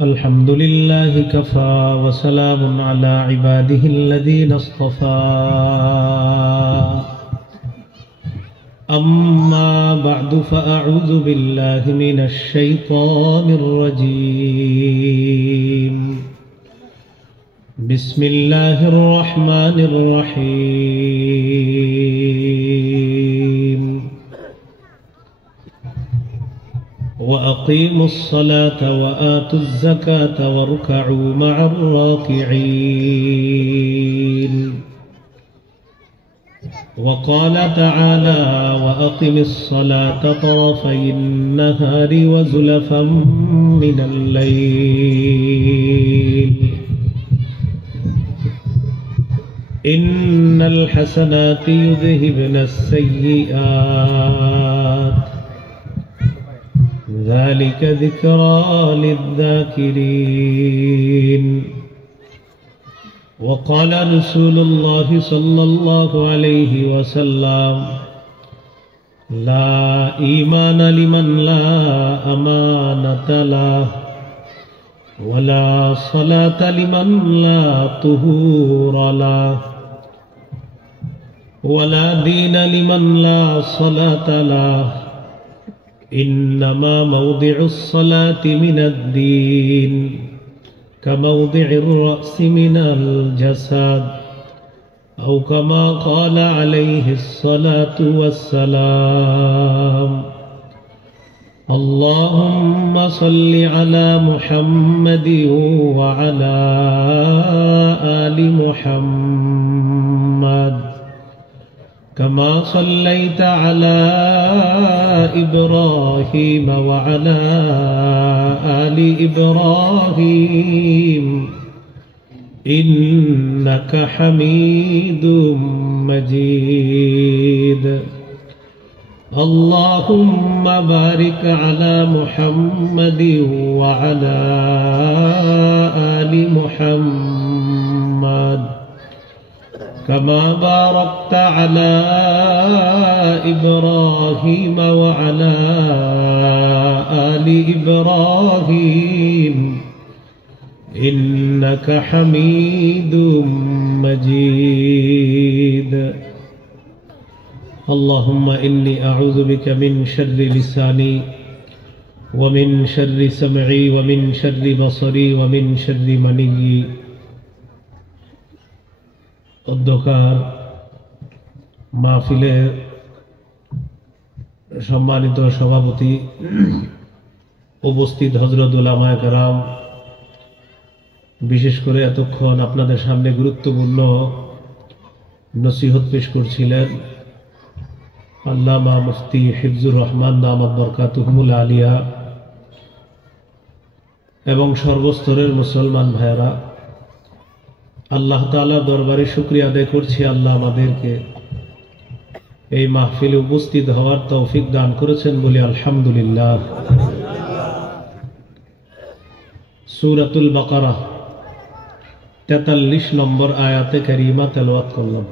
الحمد لله كفى وسلام على عباده الذين اصطفى أما بعد فأعوذ بالله من الشيطان الرجيم بسم الله الرحمن الرحيم وأقيموا الصلاة وآتوا الزكاة واركعوا مع الراكعين وقال تعالى وأقم الصلاة طرفي النهار وزلفا من الليل إن الحسنات يذهبن السيئات ذلك ذكرى للذاكرين وقال رسول الله صلى الله عليه وسلم لا إيمان لمن لا أمانة له ولا صلاة لمن لا طهور له ولا دين لمن لا صلاة له إنما موضع الصلاة من الدين كموضع الرأس من الجسد أو كما قال عليه الصلاة والسلام اللهم صل على محمد وعلى آل محمد كما صليت على إبراهيم وعلى آل إبراهيم إنك حميد مجيد اللهم بارك على محمد وعلى آل محمد كما باركت على إبراهيم وعلى آل إبراهيم إنك حميد مجيد اللهم إني أعوذ بك من شر لساني ومن شر سمعي ومن شر بصري ومن شر مني অধ্যকার মাহফিলের সম্মানিত সভাপতি উপস্থিত হযরত উলামায়ে কেরাম বিশেষ করে এতক্ষণ আপনাদের সামনে গুরুত্বপূর্ণ নসিহত পেশ করছিলেন আল্লামা মুফতি হিফজুর রহমান দামাত বরকাতুহুমুল আলিয়া এবং সর্বস্তরের মুসলমান ভাইয়েরা আল্লাহ তাআলার দরবারে শুকরিয়া আদায় করছি আল্লাহ আমাদেরকে এই মাহফিলে উপস্থিত হওয়ার তৌফিক দান করেছেন বলে আলহামদুলিল্লাহ। সূরাতুল বাকারা 43 নম্বর আয়াতে কারিমা তেলাওয়াত করলাম।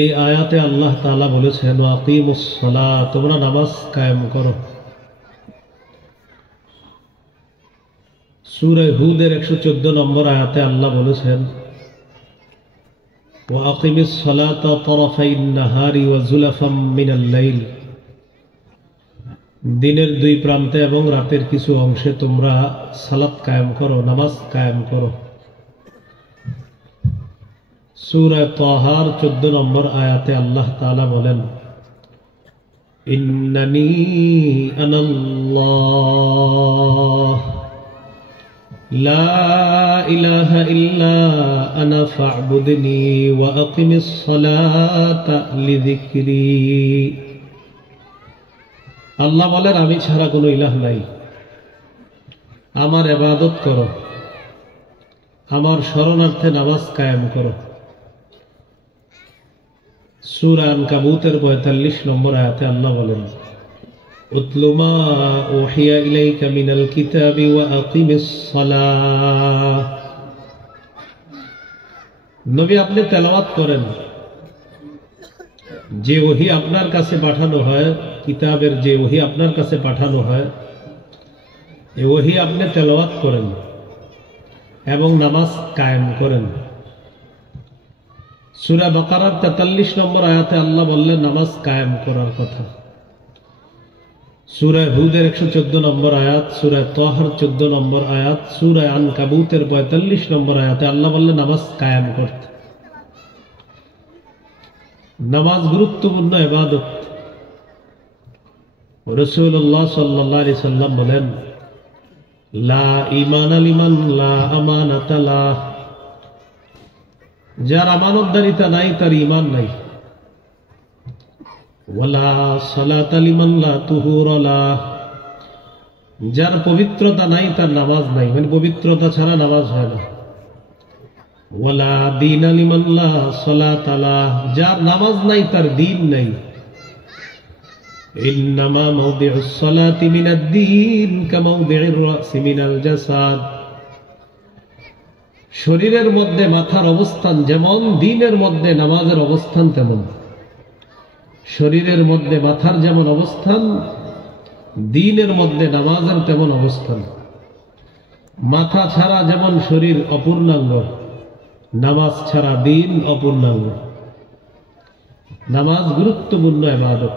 এই আয়াতে আল্লাহ তাআলা বলেছেন আকিমুস সালাত, তোমরা নামাজ কায়েম করো। সূরা হুদের 114 নম্বর আয়াতে আল্লাহ বলেছেন ওয়া আকিমিস সালাতা তারাফাইন নাহারি ওয়া যুলাফাম মিনাল লাইল, দিনের দুই প্রান্তে এবং রাতের কিছু অংশে তোমরা সালাত কায়েম করো, নামাজ কায়েম করো। সূরা তাহার 14 নম্বর আয়াতে আল্লাহ তাআলা বলেন ইন্নানি আনাল্লাহ লা ইলাহা ইল্লা আনা ফা'বুদনি ওয়া আকিমিস সালাতা লিযিকরি। আল্লাহ বলেন আমি ছাড়া কোনো ইলাহ নাই, আমার ইবাদত করো, আমার শরণার্থে নামাজ কায়েম করো। সূরা আনকাবুতের 45 নম্বর আয়াতে আল্লাহ বলেন উতলু মা উহিয়া ইলাইকা মিনাল কিতাবি ওয়া আকিমিস সালাহ। নবী আপনি তেলাওয়াত করেন যে ওহী আপনার কাছে পাঠানো হয়, কিতাবের যে ওহী আপনার কাছে পাঠানো হয়, এই ওহী আপনি তেলাওয়াত করেন এবং নামাজ কায়েম করেন। সূরা বাকারার 43 নম্বর আয়াতে আল্লাহ বললেন নামাজ কায়েম করার কথা। সূরা হুদের 114 নম্বর আয়াত, সূরা তাহার 14 নম্বর আয়াত, সূরা আনকাবুতের 45 নম্বর আয়াতে আল্লাহ বললেন নামাজ কায়েম করতে। নামাজ গুরুত্বপূর্ণ ইবাদত। রাসূলুল্লাহ সাল্লাল্লাহু আলাইহি সাল্লাম বলেন, লা ঈমানা লিমান লা আমানাতা লাহ। যার আমানতদারিতা নাই তার ঈমান নাই। ওয়ালা সালাতা লিমান লা তুহুরা লাহ। যার পবিত্রতা নাই তার নামাজ নাই, মানে পবিত্রতা ছাড়া নামাজ হয় না। ওয়ালা দীনা লিমান লা সালাতা লাহ। যার নামাজ নাই তার দ্বীন নাই। ইন্নামা মাওদিউস সালাতি মিনাদ দ্বীন কামাওদিউর রাসি মিনাল জাসাদ। শরীরের মধ্যে মাথার অবস্থান যেমন, দ্বীনের মধ্যে নামাজের অবস্থান তেমন। শরীরের মধ্যে মাথার যেমন অবস্থান, দ্বীনের মধ্যে নামাজের তেমন অবস্থান। মাথা ছাড়া যেমন শরীর অপূর্ণাঙ্গ, নামাজ ছাড়া দ্বীন অপূর্ণাঙ্গ। নামাজ গুরুত্বপূর্ণ ইবাদত।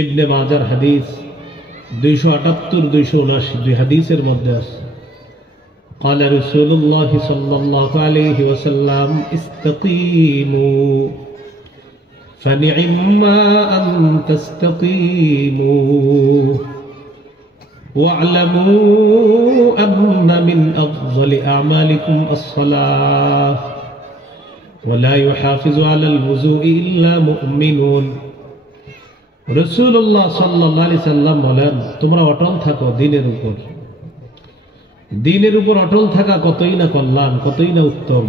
ইবনে মাজার হাদিস 278-279 দুই হাদিসের মধ্যে আছে, قال رسول الله صلى الله عليه وسلم استقيموا فنعما أن تستقيموا واعلموا أن من أفضل أعمالكم الصلاة ولا يحافظ على الوضوء إلا مؤمنون। রাসূলুল্লাহ সাল্লাল্লাহু আলাইহি সাল্লাম বলেন, তোমরা অটল থাকো দ্বীনের উপর। দ্বীনের উপর অটল থাকা কতই না কল্যাণ, কতই না উত্তম।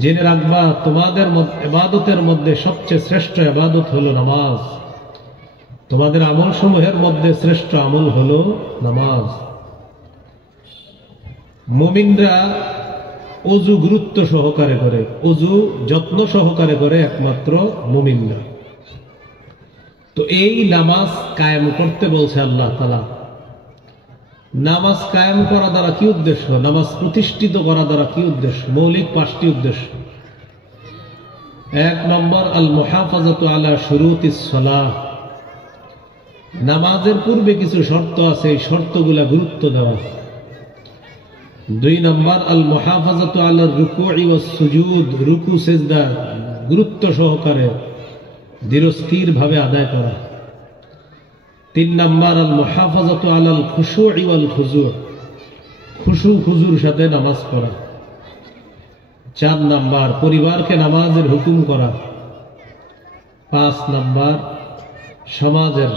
জেনে রাখবা তোমাদের ইবাদতের মধ্যে সবচেয়ে শ্রেষ্ঠ ইবাদত হলো নামাজ। তোমাদের আমল সমূহের মধ্যে শ্রেষ্ঠ আমল হলো নামাজ। মুমিনরা ওযু গুরুত্ব সহকারে করে, ওযু যত্ন সহকারে করে একমাত্র মুমিনরা। তো এই নামাজ কায়েম করতে বলছে আল্লাহ তাআলা। নামাজ কায়েম করা দ্বারা কি উদ্দেশ্য? নামাজ প্রতিষ্ঠিত করা দ্বারা কি উদ্দেশ্য? মৌলিক 5টি উদ্দেশ্য। 1 নম্বর আল মুহাফাজাতু আলা শুরুতিস সালাহ। নামাজের পূর্বে কিছু শর্ত আছে, এই শর্তগুলা গুরুত্ব দেওয়া। 2 নম্বর আল মুহাফাজাতু আলা রুকুই ওয়াস সুজুদ। রুকু সিজদা গুরুত্ব সহকারে ধীরস্থির ভাবে আদায় করা। 3 নম্বর আল মুহাফাজাতু আলাল খুশুই ওয়াল খুজু। খুশু খুজুর সাথে নামাজ পড়া। 4 নম্বর পরিবারকে নামাজের হুকুম করা। 5 নম্বর সমাজের,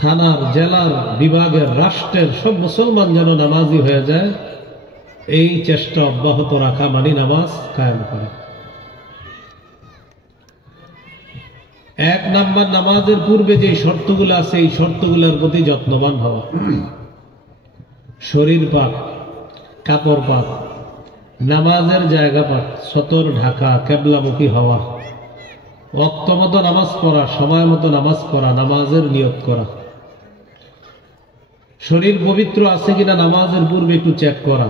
থানার, জেলার, বিভাগের, রাষ্ট্রের সব মুসলমান যেন নামাজি হয়ে যায়, এই চেষ্টা অব্যাহত রাখা মানে নামাজ কায়েম করা। 1 নম্বর নামাজের পূর্বে যে শর্তগুলো আছে, এই শর্তগুলোর প্রতি যত্নবান হওয়া। শরীর পাক, কাপড় পাক, নামাজের জায়গা পাক, সতর ঢাকা, কেবলামুখী হওয়া, ওয়াক্ত মতো নামাজ পড়া, সময় মতো নামাজ পড়া, নামাজের নিয়ত করা। শরীর পবিত্র আছে কিনা নামাজের পূর্বে একটু চেক করা।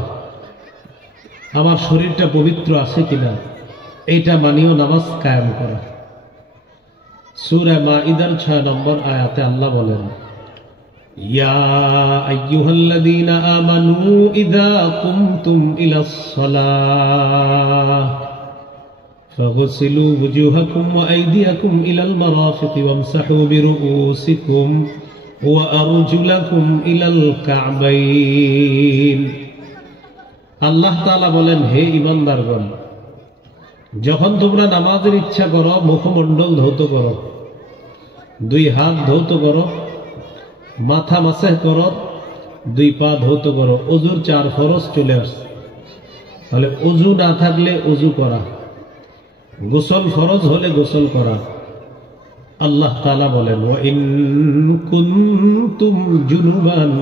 আমার শরীরটা পবিত্র আছে কিনা এইটা মানিও নামাজ কায়েম করা। সূরা মাইদার 6 নম্বর আয়াতে আল্লাহ বলেন, ইয়া আইয়ুহাল্লাযীনা আমানু ইযা কুমতুম ইলাস সালাহ ফাগসিলু ওয়ুজুহাকুম ওয়া আইদিয়াকুম ইলাল মারাফিকি ওয়ামসাহু বিরুউসিকুম ওয়া আরজুলাকুম ইলাল কা'বাইন। আল্লাহ তাআলা বলেন, হে ঈমানদারগণ, যখন তোমরা নামাজের ইচ্ছা করো, মুখমণ্ডল ধৌত করো, 2 হাত ধৌত করো, মাথা মাসাহ করো, 2 পা ধৌত করো। ওযুর 4 ফরজ চলে আসছে। তাহলে ওযু না থাকলে ওযু করা, গোসল ফরজ হলে গোসল করা। আল্লাহ তাআলা বলেন, ওয়া ইন কুনতুম জুনুবান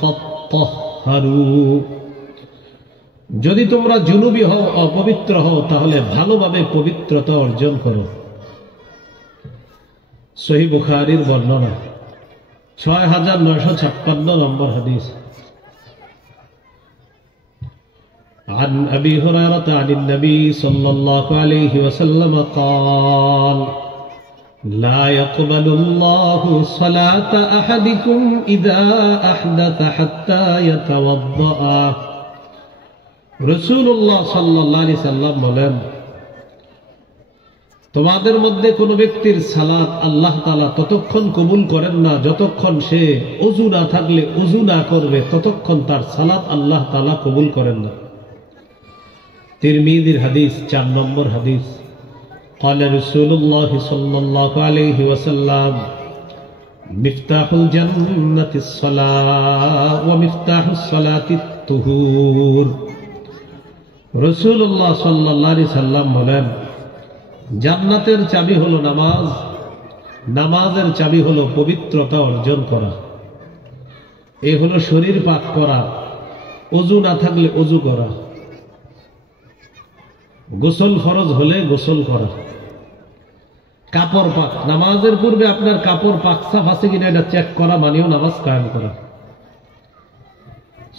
ফাত্তাহহারু। যদি তোমরা জুনুবী হও, অপবিত্র হও, তাহলে ভালোভাবে পবিত্রতা অর্জন করো। সহিহ বুখারীর বর্ণনা 6956 নম্বর হাদিস। عن أبي هريرة عن النبي صلى الله عليه وسلم قال لا يقبل الله صلاة أحدكم إذا أحدث حتى يتوضأ। রাসূলুল্লাহ সাল্লাল্লাহু আলাইহি সাল্লাম বলেন, তোমাদের মধ্যে কোন ব্যক্তির সালাত আল্লাহ তাআলা ততক্ষণ কবুল করেন না যতক্ষণ সে ওযু না থাকলে ওযু না করবে, ততক্ষণ তার সালাত আল্লাহ তাআলা কবুল করেন না। তিরমিজির হাদিস, 4 নম্বর হাদিস। قال رسول الله صلى الله عليه وسلم مفتاح الجنة الصلاة ومفتاح الصلاة الطهور। রাসূলুল্লাহ সাল্লাল্লাহু আলাইহি সাল্লাম বলেন, জান্নাতের চাবি হলো নামাজ, নামাজের চাবি হলো পবিত্রতা অর্জন করা। এই হলো শরীর পাক করা, ওযু না থাকলে ওযু করা, গোসল ফরজ হলে গোসল করা, কাপড় পাক, নামাজের পূর্বে আপনার কাপড় পাক সাফ আছে কিনা এটা চেক করা মানেও নামাজ কায়েম করা।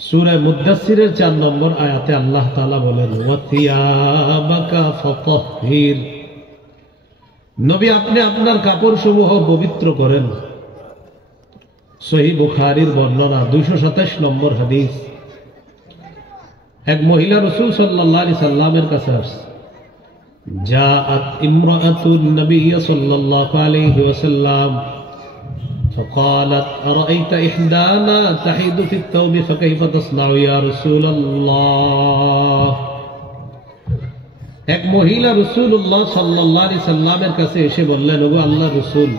সূরা মুদ্দাসসিরের 4 নম্বর আয়াতে আল্লাহ তাআলা বলেন, ওয়াতিয়াবাকা ফাতাহহির। নবী আপনি আপনার কাপড় সমূহ পবিত্র করেন। সহিহ বুখারীর বর্ণনা, 227 নম্বর হাদিস। এক মহিলা রাসূল সাল্লাল্লাহু আলাইহি সাল্লামের কাছে আসছে। জাআত ইমরাআতুন নবী সাল্লাল্লাহু আলাইহি ওয়াসাল্লাম فقالت أرأيت إحدانا تحيض في الثوب فكيف تصنع يا رسول الله। এক মহিলা রাসূলুল্লাহ সাল্লাল্লাহু আলাইহি সাল্লামের কাছে এসে বললেন, ওগো আল্লাহর রাসূল,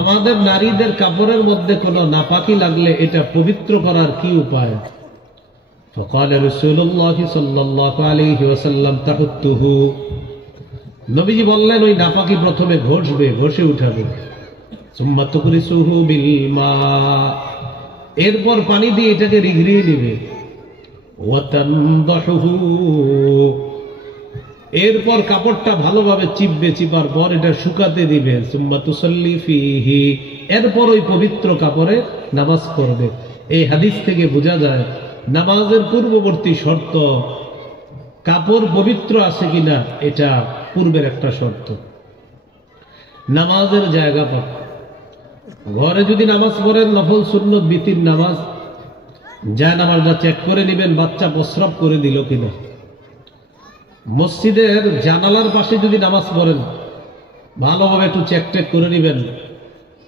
আমাদের নারীদের কাপড়ের মধ্যে কোনো নাপাকি লাগলে এটা পবিত্র করার কি উপায়? فقال رسول الله صلى الله عليه وسلم تحته। নবীজি বললেন, ওই নাপাকি প্রথমে ঘষবে, ঘষে উঠাবে। সুম্মা তুকরিসুহু বিল মা, এরপর পানি দিয়ে এটাকে রিগড়িয়ে নেবে। ওয়া তানদাহুহু, এরপর কাপড়টা ভালোভাবে চিপবে, চিপার পর এটা শুকাতে দিবে। সুম্মা তুসাল্লি ফিহি, এরপর ওই পবিত্র কাপড়ে নামাজ পড়বে। এই হাদিস থেকে বোঝা যায় নামাজের পূর্ববর্তী শর্ত কাপড় পবিত্র আছে কিনা, এটা পূর্বের একটা শর্ত। নামাজের জায়গা পাক, ঘরে যদি নামাজ পড়েন নফল সুন্নত বিতির নামাজ, যায় নামাজটা চেক করে নেবেন বাচ্চা প্রস্রাব করে দিল কিনা। মসজিদের জানালার পাশে যদি নামাজ পড়েন ভালোভাবে একটু চেক টেক করে নেবেন,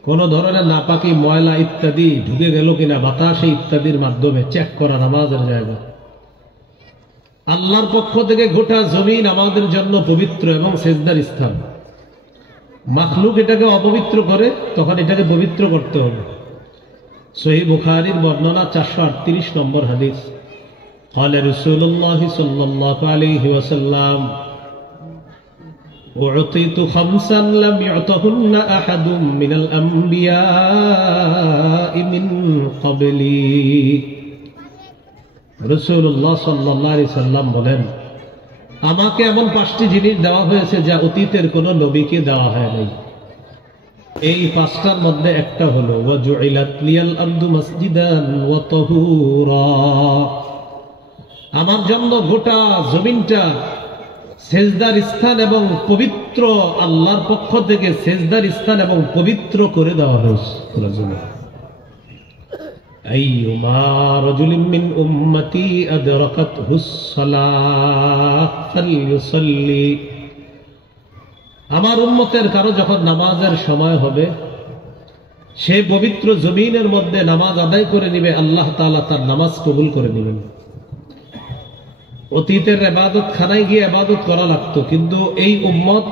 কোন ধরনের নাপাকি ময়লা ইত্যাদি ঢুকে গেল কিনা বাতাসে ইত্যাদির মাধ্যমে চেক করা নামাজের জায়গা। আল্লাহর পক্ষ থেকে গোটা জমিন আমাদের জন্য পবিত্র এবং সেজদার স্থান। মাখলুক এটাকে অপবিত্র করে, তখন এটাকে পবিত্র করতে হবে। সহিহ বুখারীর বর্ণনা, 438 নম্বর হাদিস। قال رسول الله صلى الله عليه وسلم أعطيت خمسا لم يعطهن أحد من الأنبياء من قبلي। রাসূলুল্লাহ সাল্লাল্লাহু আলাইহি সাল্লাম বলেন, আমাকে এমন 5টি জিনিস দেওয়া হয়েছে যা অতীতের কোন নবীকে দেওয়া হয় নাই। এই 5টার মধ্যে একটা হলো ওয়াজুইলাত লিয়াল আরদু মাসজিদান ওয়া তাহুরা, আমার জন্য গোটা জমিনটা সেজদার স্থান এবং পবিত্র, আল্লাহর পক্ষ থেকে সেজদার স্থান এবং পবিত্র করে দেওয়া হয়েছে। আইয়ুমা রাজুলিন মিন উম্মতি আদরাকাতহুস সালাহ ফালইউসাল্লি, আমার উম্মতের কারো যখন নামাজের সময় হবে সে পবিত্র জমিনের মধ্যে নামাজ আদায় করে নিবে, আল্লাহ তাআলা তার নামাজ কবুল করে নেবেন। অতীতের ইবাদত খানায় গিয়ে ইবাদত করা লাগতো, কিন্তু এই উম্মত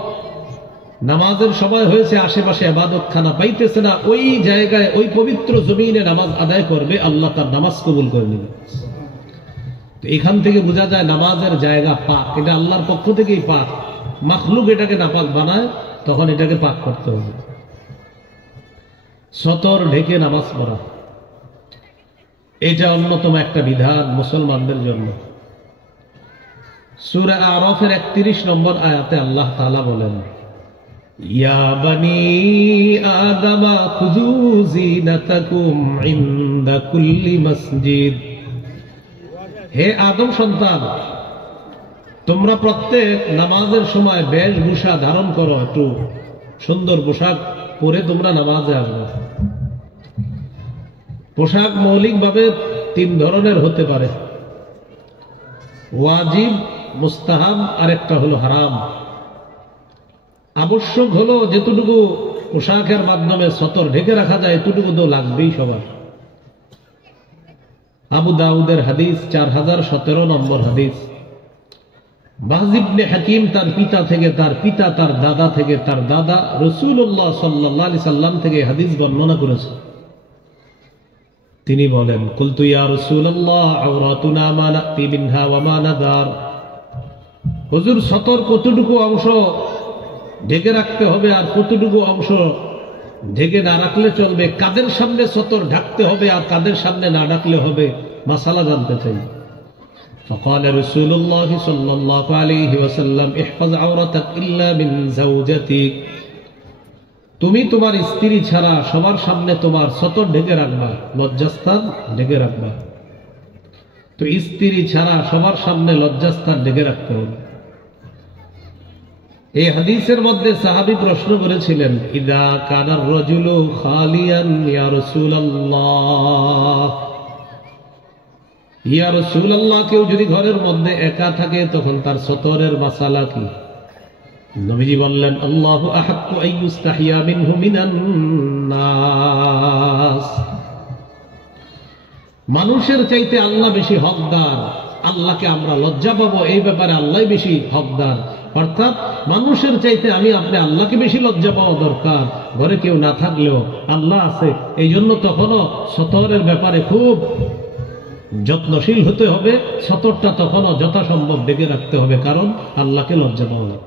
নামাজের সময় হয়েছে, আশেপাশে ইবাদত খানা পাইতেছে না, ওই জায়গায় ওই পবিত্র জমিনে নামাজ আদায় করবে, আল্লাহ তার নামাজ কবুল করে নেবে। তো এখান থেকে বোঝা যায় নামাজের জায়গা পাক, এটা আল্লাহর পক্ষ থেকেই পাক। মাখলুক এটাকে নাপাক বানায়, তখন এটাকে পাক করতে হবে। সতর ঢেকে নামাজ পড়া, এটা অন্যতম একটা বিধান মুসলমানদের জন্য। সূরা আরাফের 31 নম্বর আয়াতে আল্লাহ তাআলা বলেন, ইয়া বানি আদম খুযু যিনাতাকুম ইনদা কুল্লি মসজিদ, হে আদম সন্তান, তোমরা প্রত্যেক নামাজের সময় বেশভূষা ধারণ করো, একটু সুন্দর পোশাক পরে তোমরা নামাজে আসবে। পোশাক মৌলিকভাবে তিন ধরনের হতে পারে, ওয়াজিব, মুস্তাহাব, আর একটা হলো হারাম। আবশ্যক হলো যেটুকু পোশাকের মাধ্যমে সতর ঢেকে রাখা যায় এতটুকু তো লাগবেই সবার। আবু দাউদের হাদিস 4017 নম্বর হাদিস। বাহজ ইবনে হাকিম তার পিতা থেকে, তার পিতা তার দাদা থেকে, তার দাদা রাসূলুল্লাহ সাল্লাল্লাহু আলাইহি সাল্লাম থেকে হাদিস বর্ণনা করেছে। তিনি বলেন, কুলতু ইয়া রাসূলুল্লাহ আওরাতুনা মা নাতি মিনহা ওয়া মা নাদার। হুজুর, সতর কতটুকু অংশ ঢেকে রাখতে হবে আর কতটুকু অংশ ঢেকে না রাখলে চলবে, কাদের সামনে সতর ঢাকতে হবে আর কাদের সামনে না ঢাকলে হবে, মাসালা জানতে চাই। فقال رسول الله صلى الله عليه وسلم احفظ عورتك الا من زوجتك, তুমি তোমার স্ত্রী ছাড়া সবার সামনে তোমার সতর ঢেকে রাখবা, লজ্জাস্থান ঢেকে রাখবা। তো স্ত্রী ছাড়া সবার সামনে লজ্জাস্থান ঢেকে রাখতে হবে। এই হাদিসের মধ্যে সাহাবী প্রশ্ন করেছিলেন, ইদা কানার রাজুলু খালিয়ান ইয়া রাসূলুল্লাহ, ইয়া রাসূলুল্লাহ, কেউ যদি ঘরের মধ্যে একা থাকে তখন তার সতরের মাসালা কি? নবীজি বললেন, আল্লাহু আহাক্কু আইয়ুস্তাহিয়া মিনহু মিনান নাস, মানুষের চাইতে আল্লাহ বেশি হকদার, আল্লাহকে আমরা লজ্জা পাবো এই ব্যাপারে আল্লাহ বেশি হকদার। অর্থাৎ মানুষের চাইতে আমি আপনি আল্লাহকে বেশি লজ্জা পাওয়া দরকার। ঘরে কেউ না থাকলেও আল্লাহ আছে, এই জন্য তখনও সতরের ব্যাপারে খুব যত্নশীল হতে হবে। সতরটা তখনও যথাসম্ভব ঢেকে রাখতে হবে, কারণ আল্লাহকে লজ্জা পাওয়া যায়।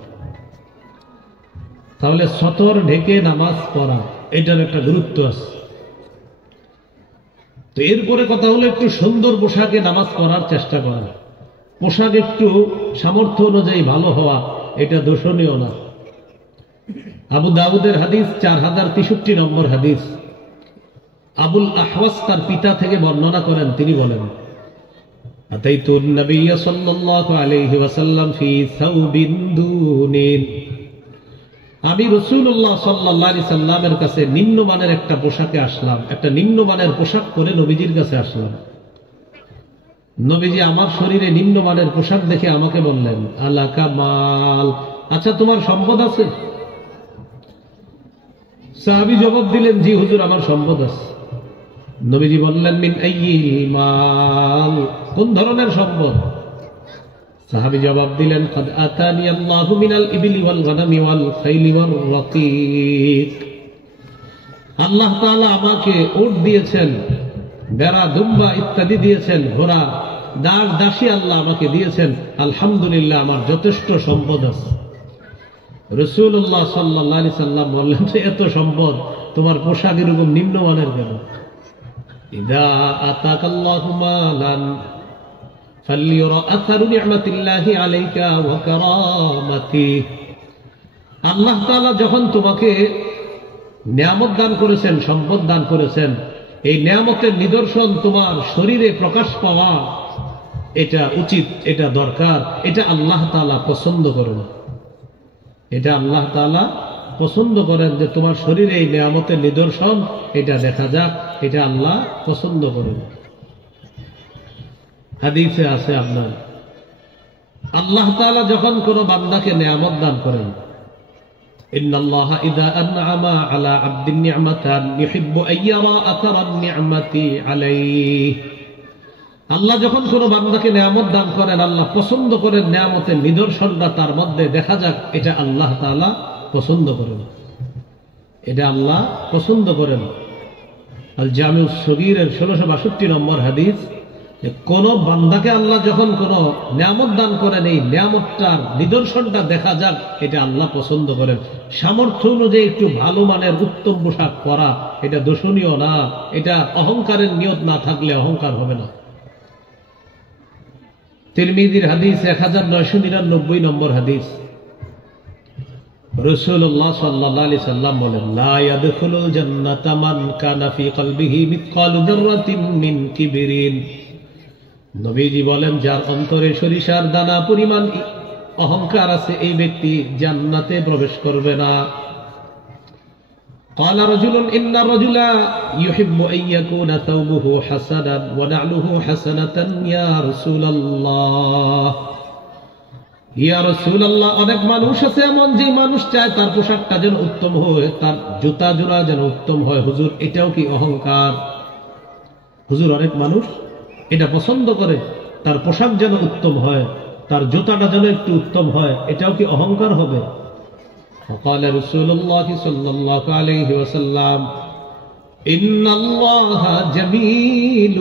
তাহলে সতর ঢেকে নামাজ পড়া, এটার একটা গুরুত্ব আছে। তো এরপরে কথা হলো একটু সুন্দর পোশাকে নামাজ পড়ার চেষ্টা করা। পোশাক একটু সামর্থ্য অনুযায়ী ভালো হওয়া, এটা দোষণীয় না। আবু দাউদের হাদিস 4063 নম্বর হাদিস। আবুল আহওয়াস তার পিতা থেকে বর্ণনা করেন, তিনি বলেন, আতাইতুন নবিয়্য সাল্লাল্লাহু আলাইহি ওয়াসাল্লাম ফি সাওবিন দুনিন, আমি রাসূলুল্লাহ সাল্লাল্লাহু আলাইহি সাল্লামের কাছে নিম্নমানের একটা পোশাকে আসলাম, একটা নিম্নমানের পোশাক পরে নবীজির কাছে আসলাম। নবীজি আমার শরীরে নিম্নমানের পোশাক দেখে আমাকে বললেন, আলাকা মাল, আচ্ছা তোমার সম্পদ আছে? সাহাবী জবাব দিলেন, জি হুজুর, আমার সম্পদ আছে। নবীজি বললেন, মিন আইয়িল মাল, কোন ধরনের সম্পদ? সাহাবী জবাব দিলেন, কাদ আতানি আল্লাহু মিনাল ইবলি ওয়াল গানামি ওয়াল খাইলি ওয়ার রাকিক, আল্লাহ তাআলা আমাকে উট দিয়েছেন, বেড়া, দুম্বা ইত্যাদি দিয়েছেন, ঘোড়া, দাস দাসী আল্লাহ আমাকে দিয়েছেন। আলহামদুলিল্লাহ, আমার যথেষ্ট সম্পদ আছে। রাসূলুল্লাহ সাল্লাল্লাহু আলাইহি সাল্লাম বললেন, এত সম্পদ, তোমার পোশাক এরকম নিম্নমানের কেন? ইদা আতাকাল্লাহু মালান ফালইউরা আসারু নি'মাতিল্লাহি আলাইকা ওয়া কারামাতি, আল্লাহ তাআলা যখন তোমাকে নিয়ামত দান করেছেন, সম্পদ দান করেছেন, এই নিয়ামতের নিদর্শন তোমার শরীরে প্রকাশ পাওয়া, এটা উচিত, এটা দরকার, এটা আল্লাহ তাআলা পছন্দ করেন। এটা আল্লাহ তাআলা পছন্দ করেন যে তোমার শরীরে এই নিয়ামতের নিদর্শন এটা দেখা যাক, এটা আল্লাহ পছন্দ করেন। হাদিসে আছে আপনার, আল্লাহ তাআলা যখন কোন বান্দাকে নিয়ামত দান করেন, ইন্নাল্লাহা ইযা আনআমা আলা আবদিন নি'মাতান ইউহিব্বু আইয়ারা আতারান নি'মাতি আলাইহি, আল্লাহ যখন কোন বান্দাকে নিয়ামত দান করেন, আল্লাহ পছন্দ করেন নিয়ামতের নিদর্শনটা তার মধ্যে দেখা যাক, এটা আল্লাহ তাআলা পছন্দ করেন, এটা আল্লাহ পছন্দ করেন। আল জামিউস সগীরের 1662 নম্বর হাদিস, কোন বান্দাকে আল্লাহ যখন কোন নিয়ামত দান করেন, এই নিয়ামতটার নিদর্শনটা দেখা যাক, এটা আল্লাহ পছন্দ করেন। সামর্থ্য অনুযায়ী একটু ভালো মানের উত্তম পোশাক পরা, এটা দোষণীয় না, এটা অহংকারের নিয়ত না থাকলে অহংকার হবে না। তিরমিজির হাদিস 1999 নম্বর হাদিস। রাসূলুল্লাহ সাল্লাল্লাহু আলাইহি সাল্লাম বলেন, লা ইয়াদখুলুল জান্নাতা মান কানা ফি কলবিহি মিসকালু যাররাতিন মিন কিবরিন। নবীজি বলেন, যার অন্তরে সরিষার দানা পরিমাণ অহংকার আছে, এই ব্যক্তি জান্নাতে প্রবেশ করবে না। قال رجل إن الرجل يحب أن يكون ثوبه حسنا ونعله حسنة يا رسول الله ইয়া রাসূলুল্লাহ, অনেক মানুষ আছে এমন যে মানুষ চায় তার পোশাকটা যেন উত্তম হয়, তার জুতা জোড়া যেন উত্তম হয়। হুজুর, এটাও কি অহংকার? হুজুর, অনেক মানুষ এটা পছন্দ করে, তার পোশাক যেন উত্তম হয়, তার জুতাটা যেন একটু উত্তম হয়, এটাও কি অহংকার হবে? فقال رسول الله صلى الله عليه وسلم إن الله جميل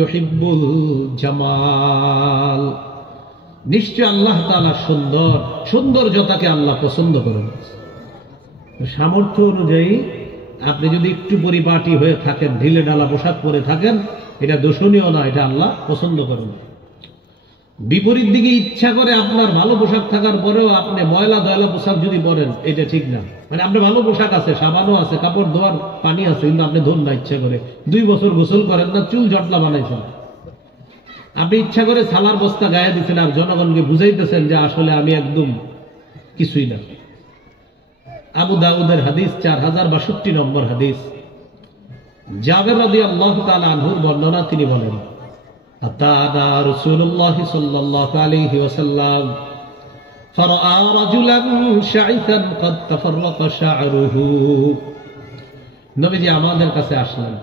يحب الجمال। নিশ্চয় আল্লাহ তাআলা সুন্দর, সৌন্দর্যতাকে আল্লাহ পছন্দ করেন। সামর্থ্য অনুযায়ী আপনি যদি একটু পরিপাটি হয়ে থাকেন, ঢিলে ঢালা পোশাক পরে থাকেন, এটা দোষণীয় না, এটা আল্লাহ পছন্দ করেন। বিপরীত দিকে ইচ্ছা করে আপনার ভালো পোশাক থাকার পরেও আপনি ময়লা দয়লা পোশাক যদি পরেন, এটা ঠিক না। মানে আপনার ভালো পোশাক আছে, সাবানও আছে, কাপড় ধোয়ার পানি আছে, কিন্তু আপনি ধোন না ইচ্ছা করে। 2 বছর গোসল করেন না, চুল জটলা বানাইছেন, আপনি ইচ্ছা করে ছালার বস্তা গায়ে দিচ্ছেন আর জনগণকে বুঝাইতেছেন যে আসলে আমি একদম কিছুই না। আবু দাউদের হাদিস 4062 নম্বর হাদিস, জাবের রাদিয়াল্লাহু তাআলা আনহুর বর্ণনা, তিনি বলেন, আতানা রাসূলুল্লাহ সাল্লাল্লাহু আলাইহি ওয়াসাল্লাম ফারাআ রাজুলান শাইতান ক্বাদ তাফাররাকা শা'রুহু। নবীজি আমাদের কাছে আসলেন,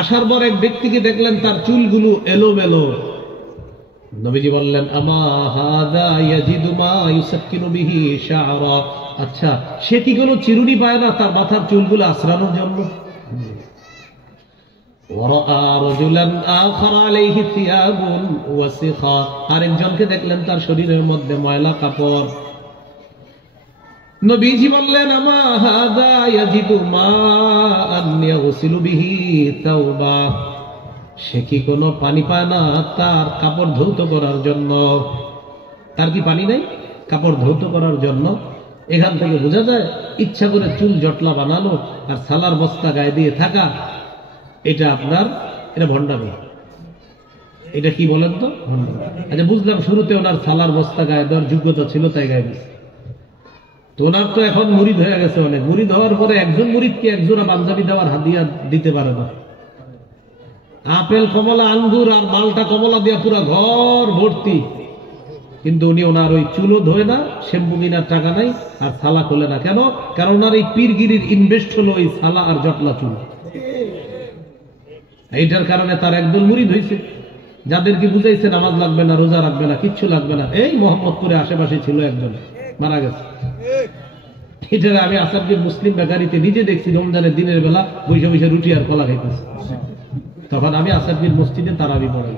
আসার পর এক ব্যক্তিকে দেখলেন তার চুলগুলো এলোমেলো। নবীজি বললেন, আমা হাদা ইয়াজিদু মা ইউসাক্কিনু বিহি শা'রা। আচ্ছা, সে কি কোনো চিরুনি পায় না তার মাথার চুলগুলো আছড়ানোর জন্য? ওয়ারাআ রাজুলান আখার আলাইহি থিয়াবুন ওয়াসিখা। আরেকজনকে দেখলেন তার শরীরের মধ্যে ময়লা কাপড়। নবীজি বললেন, আমা হাদা ইয়াজিদু মাআন ইয়াগসিলু বিহি তাওবা। সে কি কোনো পানি পায় না তার কাপড় ধৌত করার জন্য? তার কি পানি নাই কাপড় ধৌত করার জন্য? এখান থেকে বোঝা যায় ইচ্ছা করে চুল জটলা বানানো আর সালার বস্তা গায়ে দিয়ে থাকা, এটা আপনার, এটা ভণ্ডামি। এটা কি বলেন তো? ভণ্ডামি। আচ্ছা, বুঝলাম শুরুতে ওনার সালার বস্তা গায়ে দেওয়ার যোগ্যতা ছিল তাই গায়ে দিচ্ছে, তো ওনার তো এখন মুরিদ হয়ে গেছে অনেক। মুরিদ হওয়ার পরে একজন মুরিদকে একজোড়া পাঞ্জাবি দেওয়ার হাদিয়া দিতে পারে না। আপেল কমলা আঙ্গুর আর মালটা কমলা দিয়া পুরা ঘর ভর্তি, কিন্তু উনি ওনার ওই চুলও ধোয় না, শ্যাম্পু কিনার টাকা নাই, আর সালা খোলে না। কেন? কারণ ওনার এই পীরগিরির ইনভেস্ট হলো ওই সালা আর জটলা চুল। এইটার কারণে তার একদল মুরিদ হয়েছে, যাদেরকে বুঝাইছে নামাজ লাগবে না, রোজা রাখবে না, কিচ্ছু লাগবে না। এই মোহাম্মদপুরে আশেপাশে ছিল একজন, মারা গেছে। এটা আমি আসাদবির মুসলিম বেকারিতে নিজে দেখছি, রমজানের দিনের বেলা বসে বসে রুটি আর কলা খাইতেছে। তখন আমি আসাদবির মসজিদে তারাবি পড়াই।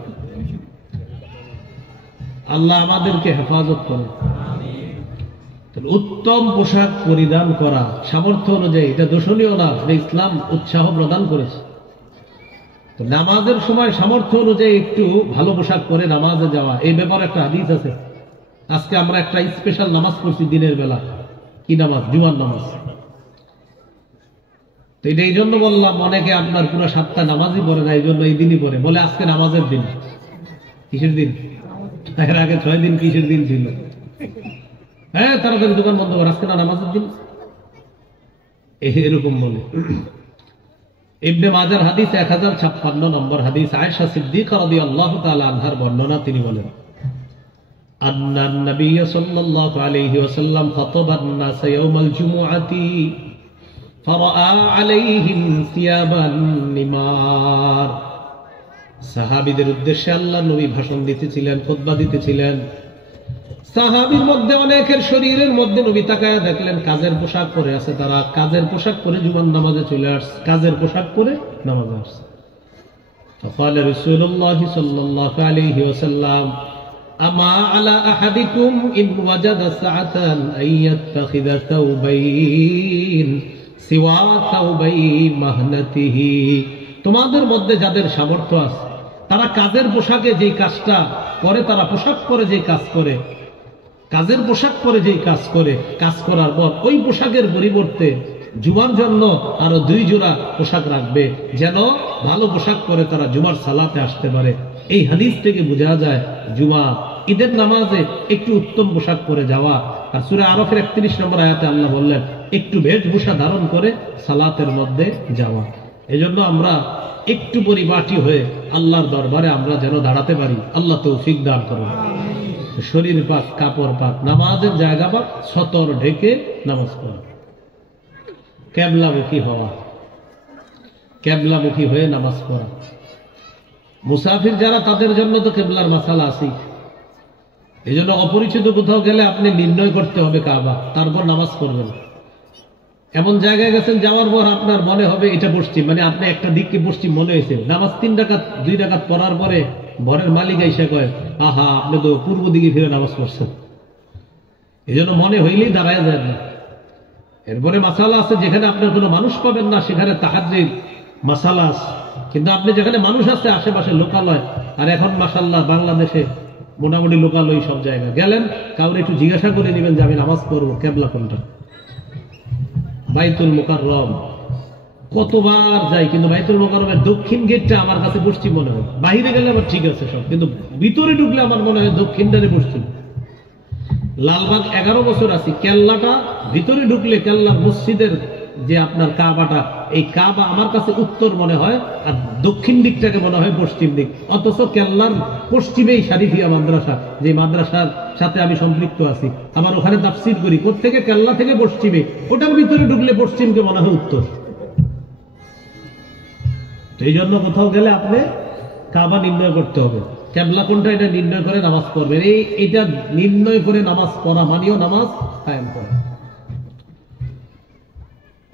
আল্লাহ আমাদেরকে হেফাজত করে। উত্তম পোশাক পরিধান করা সামর্থ্য অনুযায়ী, এটা দোষণীয় না, ইসলাম উৎসাহ প্রদান করেছে। তো নামাজের সময় সামর্থ্য অনুযায়ী একটু ভালো পোশাক পরে নামাজে যাওয়া, এই ব্যাপারে একটা হাদিস আছে। আজকে আমরা একটা স্পেশাল নামাজ পড়ছি দিনের বেলা। কি নামাজ? জুমার নামাজ। তো এটা এই জন্য বললাম, অনেকে আপনার পুরো 7টা নামাজই পড়ে না, এই জন্য এই দিনই পড়ে, বলে আজকে নামাজের দিন। কিসের দিন? এর আগে 6 দিন কিসের দিন ছিল? হ্যাঁ, তাড়াতাড়ি দোকান বন্ধ কর, আজকে না নামাজের দিন, এরকম বলে। ইবনে মাজার হাদিস 1056 নম্বর হাদিস, আয়েশা সিদ্দিকা রাদিয়াল্লাহু তাআলা আনহার বর্ণনা, তিনি বলেন, আন্নান নবী সাল্লাল্লাহু আলাইহি ওয়াসাল্লাম খাতাবান নাস ইয়াউমাল জুমুআতি ফারাআ আলাইহিম সিয়াবান নিমার। সাহাবীদের উদ্দেশ্যে আল্লাহ নবী ভাষণ দিতেছিলেন, খুতবা দিতেছিলেন। সাহাবীর মধ্যে অনেকের শরীরের মধ্যে নবী তাকায়া দেখলেন কাজের পোশাক পরে আছে, তারা কাজের পোশাক পরে জুমার নামাজে চলে আসছে, কাজের পোশাক পরে নামাজে আসছে। فقال رسول الله صلى الله عليه وسلم أما على أحدكم إن وجد سعة أن يتخذ ثوبين سوى ثوبي مهنته। তোমাদের মধ্যে যাদের সামর্থ্য আছে তারা কাজের পোশাকে যে কাজটা করে, তারা পোশাক পরে যে কাজ করে, কাজের পোশাক পরে যেই কাজ করে, কাজ করার পর ওই পোশাকের পরিবর্তে জুমার জন্য আরো 2 জোড়া পোশাক রাখবে, যেন ভালো পোশাক পরে তারা জুমার সালাতে আসতে পারে। এই হাদিস থেকে বোঝা যায় জুমা ঈদের নামাজে একটু উত্তম পোশাক পরে যাওয়া। আর সূরা আরাফের 31 নম্বর আয়াতে আল্লাহ বললেন একটু বেশভূষা ধারণ করে সালাতের মধ্যে যাওয়া। এজন্য আমরা একটু পরিপাটি হয়ে আল্লাহর দরবারে আমরা যেন দাঁড়াতে পারি। আল্লাহ তৌফিক দান করুন। শরীর পাক, কাপড় পাক, নামাজের জায়গা পাক, সতর ঢেকে নামাজ পড়া, কেবলামুখী হওয়া, কেবলামুখী হয়ে নামাজ পড়া। মুসাফির যারা তাদের জন্য তো কেবলার মাসালা আছে। এই জন্য অপরিচিত কোথাও গেলে আপনি নির্ণয় করতে হবে কাবা, তারপর নামাজ পড়বেন। এমন জায়গায় গেছেন যাওয়ার পর আপনার মনে হবে এটা পশ্চিম, মানে আপনি একটা দিককে পশ্চিম মনে হয়েছে, নামাজ 3 রাকাত 2 রাকাত পড়ার পরে ঘরের মালিক এসে কয় আহা আপনি তো পূর্ব দিকে ফিরে নামাজ পড়ছেন। এই জন্য মনে হইলেই দাঁড়ায় যায় না। এরপরে মাসালা আছে যেখানে আপনার কোনো মানুষ পাবেন না, সেখানে তাহাজ্জুদ মাসালা আছে। কিন্তু আপনি যেখানে মানুষ আছে আশেপাশে লোকালয়, আর এখন মাশাআল্লাহ বাংলাদেশে মোটামুটি লোকালয় সব জায়গায় গেলেন, কাউরে একটু জিজ্ঞাসা করে নেবেন যে আমি নামাজ পড়বো কেবলা কোনটা। বাইতুল মুকাররম কতবার যাই, কিন্তু বাইতুল মুকাররমের দক্ষিণ গেটটা আমার কাছে পশ্চিম মনে হয়। বাইরে গেলে আবার ঠিক আছে সব, কিন্তু ভিতরে ঢুকলে আমার মনে হয় দক্ষিণটারে পশ্চিম। লালবাগ 11 বছর আছি, কেল্লাটা ভিতরে ঢুকলে কেল্লার মসজিদের যে আপনার কাবাটা, এই কাবা আমার কাছে উত্তর মনে হয়, আর দক্ষিণ দিকটাকে মনে হয় পশ্চিম দিক। অথচ কেল্লার পশ্চিমেই শরীফিয়া মাদ্রাসা, যে মাদ্রাসার সাথে আমি সম্পৃক্ত আছি, আমার ওখানে তাফসীর করি। প্রত্যেকে কেল্লা থেকে পশ্চিমে, ওটার ভিতরে ঢুকলে পশ্চিমকে মনে হয় উত্তর। এই জন্য কোথাও গেলে আপনি কাবা নির্ণয় করতে হবে, কেবলা কোনটা এটা নির্ণয় করে নামাজ পড়বেন। এটা নির্ণয় করে নামাজ পড়া মানেও নামাজ কায়েম করা।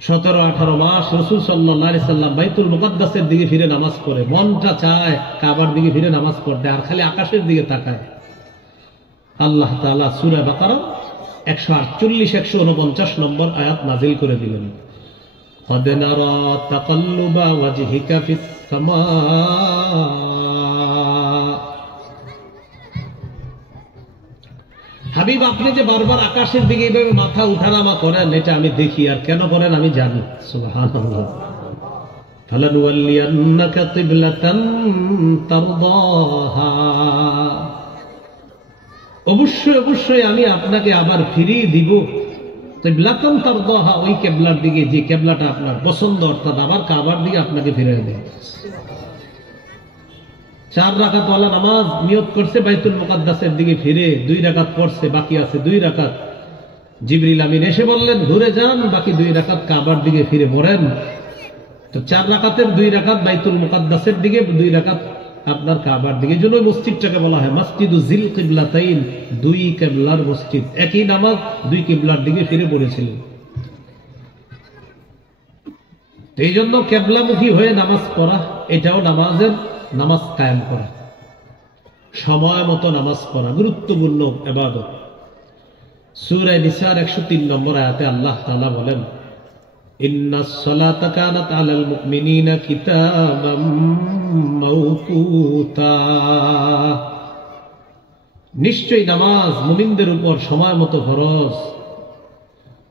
17-18 মাস রাসূল সাল্লাল্লাহু আলাইহি সাল্লাম বাইতুল মুকাদ্দাসের দিকে ফিরে নামাজ পড়ে, মনটা চায় কাবার দিকে ফিরে নামাজ পড়তে, আর খালি আকাশের দিকে তাকায়। আল্লাহ তাআলা সূরা বাকারা 148-149 নম্বর আয়াত নাযিল করে দিলেন। قد نرى تقلب وجهك في السماء। হাবিব আপনি যে বারবার আকাশের দিকে এইভাবে মাথা উঠানামা করেন, এটা আমি দেখি, আর কেন করেন আমি জানি। সুবহানাল্লাহ। ফালানুওয়াল্লিয়ান্নাকা কিবলাতান তারদাহা। অবশ্যই অবশ্যই আমি আপনাকে আবার ফিরিয়ে দিব কিবলাতান তারদাহা, ওই কিবলার দিকে যে কিবলাটা আপনার পছন্দ, অর্থাৎ আবার কাবার দিকে আপনাকে ফিরিয়ে দেব। 4 রাকাত ওয়ালা নামাজ নিয়ত করছে বাইতুল মুকাদ্দাসের দিকে ফিরে, 2 রাকাত পড়ছে, বাকি আছে 2 রাকাত। জিবরিল আমিন এসে বললেন ঘুরে যান, বাকি 2 রাকাত কাবার দিকে ফিরে পড়েন। তো 4 রাকাতের 2 রাকাত বাইতুল মুকাদ্দাসের দিকে, 2 রাকাত আপনার কাবার দিকে। জন্য মসজিদটাকে বলা হয় মসজিদু জিল কিবলাতাইন, 2 কিবলার মসজিদ। একই নামাজ 2 কিবলার দিকে ফিরে পড়েছিলেন। এই জন্য কিবলামুখী হয়ে নামাজ পড়া, এটাও নামাজ কায়েম করা, সময় মতো নামাজ পড়া গুরুত্বপূর্ণ ইবাদত। সূরা নিসার 103 নম্বর আয়াতে আল্লাহ তাআলা বলেন ইন্নাস সালাতা কানাত আলাল মুমিনিনা কিতাবাম মাওকুতা। নিশ্চয়ই নামাজ মুমিনদের উপর সময় মতো ফরজ।